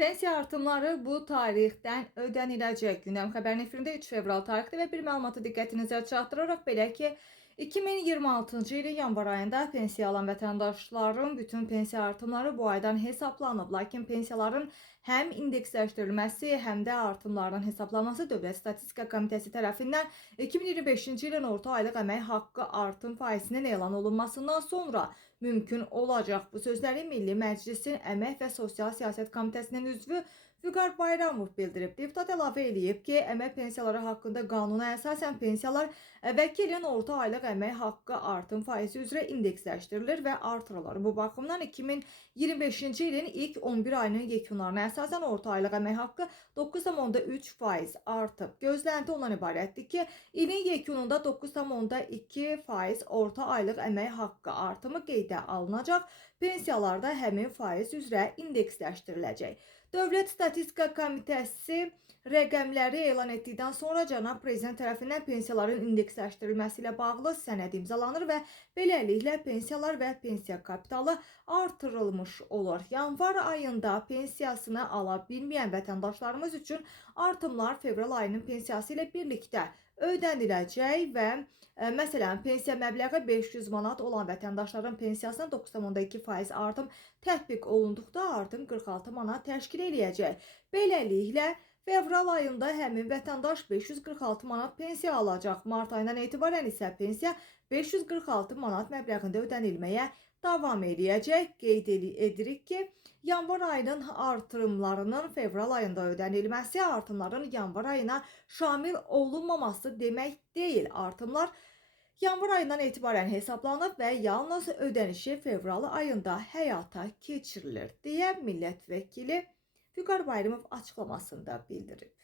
Pensiya artımları bu tarixdən ödəniləcək. Gündəm xəbərin efirində 3 fevral tarixli və bir məlumatı diqqətinizə çatdıraraq belə ki, 2026-cı ilin yanvar ayında pensiya alan vətəndaşların bütün pensiya artımları bu aydan hesablanıb. Lakin pensiyaların həm indeksləşdirilməsi, həm də artımların hesablanması Dövlət Statistika Komitəsi tərəfindən 2025-ci ilin orta aylıq əmək haqqı artım faizinin elan olunmasından sonra mümkün olacaq. Bu sözləri Milli Məclisin Əmək və Sosial Siyasət Komitəsinin üzvü Vüqar Bayramov bildirib. Deputat əlavə edib ki, əmək pensiyaları haqqında qanuna əsasən pensiyalar əvvəlki ilin orta aylıq əmək haqqı artım faizi üzrə indeksləşdirilir və artırılır. Bu baxımdan 2025-ci ilin ilk 11 ayının yekunlarına əsasən orta aylıq əmək haqqı 9,3% artıb. Gözlənti ondan ibarətdir ki, ilin yekununda 9,2% orta aylıq əmək haqqı artımı qeydə alınacaq. Pensiyalarda həmin faiz üzrə indeksləşdiriləcək. Dövlət Statistika Komitəsi rəqəmləri elan etdikdən sonra cənab prezident tərəfindən pensiyaların indeksləşdirilməsi ilə bağlı sənəd imzalanır və beləliklə pensiyalar və pensiya kapitalı artırılmış olur. Yanvar ayında pensiyasını ala bilməyən vətəndaşlarımız üçün artımlar fevral ayının pensiyası ilə birlikdə ödəniləcək və məsələn, pensiya məbləği 500 manat olan vətəndaşların pensiyasına 9,2% artım tətbiq olunduqda artım 46 manat təşkil edəcək. Beləliklə, fevral ayında həmin vətəndaş 546 manat pensiya alacaq. Mart ayından etibarən isə pensiya 546 manat məbləğində ödənilməyə davam edəcək. Qeyd edirik ki, yanvar ayının artırımlarının fevral ayında ödənilməsi artımların yanvar ayına şamil olunmaması demək deyil. Artımlar yanvar ayından etibarən hesablanıb və yalnız ödənişi fevral ayında həyata keçirilir, deyə millət vəkili Vüqar Bayramov açıqlamasında bildirib.